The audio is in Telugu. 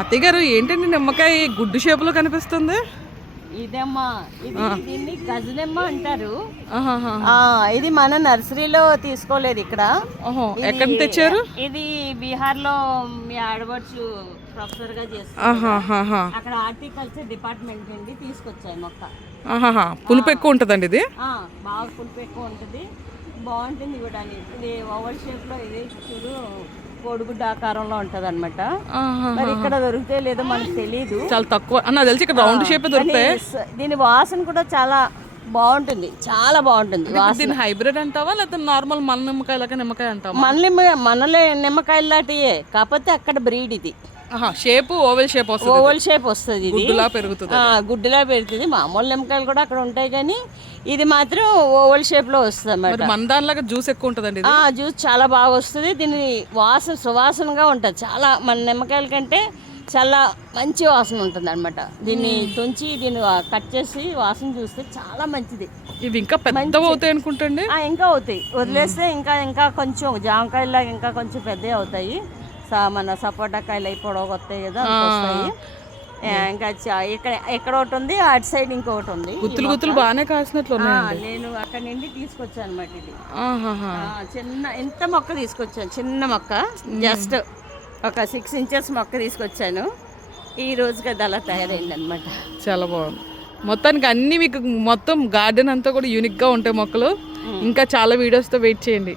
అత్తయ్య గారు ఏంటండి నిమ్మకాయ గుడ్డు షేపులో కనిపిస్తుంది? ఇదమ్మా, ఇది దీన్ని గజనెమ్మ అంటారు. ఆహాహా. ఇది మన నర్సరీలో తీసుకోలేదు ఇక్కడ. ఓహో, ఎక్కడ తెచ్చారు? ఇది బీహార్ లో మీ ఆడవచ్చు ప్రొఫెసర్ గా చేస్తారు. ఆహాహా. అక్కడ హార్టికల్చర్ డిపార్ట్మెంట్ నుండి తీసుకొచ్చాయి మొక్క. ఆహాహా, పులుపు ఎక్కువ ఉంటుందండి ఇది? బాగా పులుపు ఎక్కువ ఉంటుంది, బాగుంటుంది కూడా. ఇది ఓవల్ షేప్ లో, ఇది చూడు కోడిగుడ్డ ఆకారంలో ఉంటది అనమాట. మరి ఇక్కడ దొరికితే లేదో మనకు తెలీదు, చాలా తక్కువ. నాకు తెలిసి ఇక్కడ రౌండ్ షేప్ దొరుకుతాయి. దీని వాసన కూడా చాలా బాగుంటుంది, చాలా బాగుంటుంది వాసన. దీని హైబ్రిడ్ అంటావా లేదా నార్మల్ మన నిమ్మకాయలక నిమ్మకాయ అంటావా? మనలే నిమ్మకాయలు లాంటియే, కాకపోతే అక్కడ బ్రీడ్ ఇది. షేప్ ఓవెల్ షేప్ వస్తుంది. ఓవల్ షేప్ వస్తుంది, ఇది గుడ్డులా పెరుగుతుంది. గుడ్డులా పెరుగుతుంది. మామూలు నిమ్మకాయలు కూడా అక్కడ ఉంటాయి, కానీ ఇది మాత్రం ఓవల్ షేప్ లో వస్తుంది అన్నమాట. మన దానిలాగా జ్యూస్ ఎక్కువ ఉంటుందండి. జ్యూస్ చాలా బాగా వస్తుంది. దీని వాసన సువాసనగా ఉంటుంది చాలా, మన నిమ్మకాయల కంటే చాలా మంచి వాసన ఉంటుంది అనమాట. దీన్ని తుంచి దీన్ని కట్ చేసి వాసన చూస్తే చాలా మంచిది. ఇవి ఇంకా పెద్దవి అవుతాయి అనుకుంటండి. ఇంకా అవుతాయి, వదిలేస్తే ఇంకా ఇంకా కొంచెం జామకాయలాగా ఇంకా కొంచెం పెద్దవి అవుతాయి. మన సపోటా కాయలు అయి పొడవు వస్తాయి కదా, వస్తాయి. ఇంకా ఇక్కడ ఎక్కడ ఒకటి ఉంది, అటు సైడ్ ఇంకొకటి ఉంది. గుత్తులు గుత్తులు బాగానే కాసినట్లు ఉన్నాయి. నేను అక్కడ నుండి తీసుకొచ్చాను అనమాట. ఇది చిన్న ఇంత మొక్క తీసుకొచ్చాను, చిన్న మొక్క, జస్ట్ ఒక 6 inches మొక్క తీసుకొచ్చాను. ఈ రోజుకి అది అలా తయారైంది అనమాట. చాలా బాగుంది. మొత్తానికి అన్ని మీకు మొత్తం గార్డెన్ అంతా కూడా యూనిక్ గా ఉంటాయి మొక్కలు. ఇంకా చాలా వీడియోస్తో వెయిట్ చేయండి.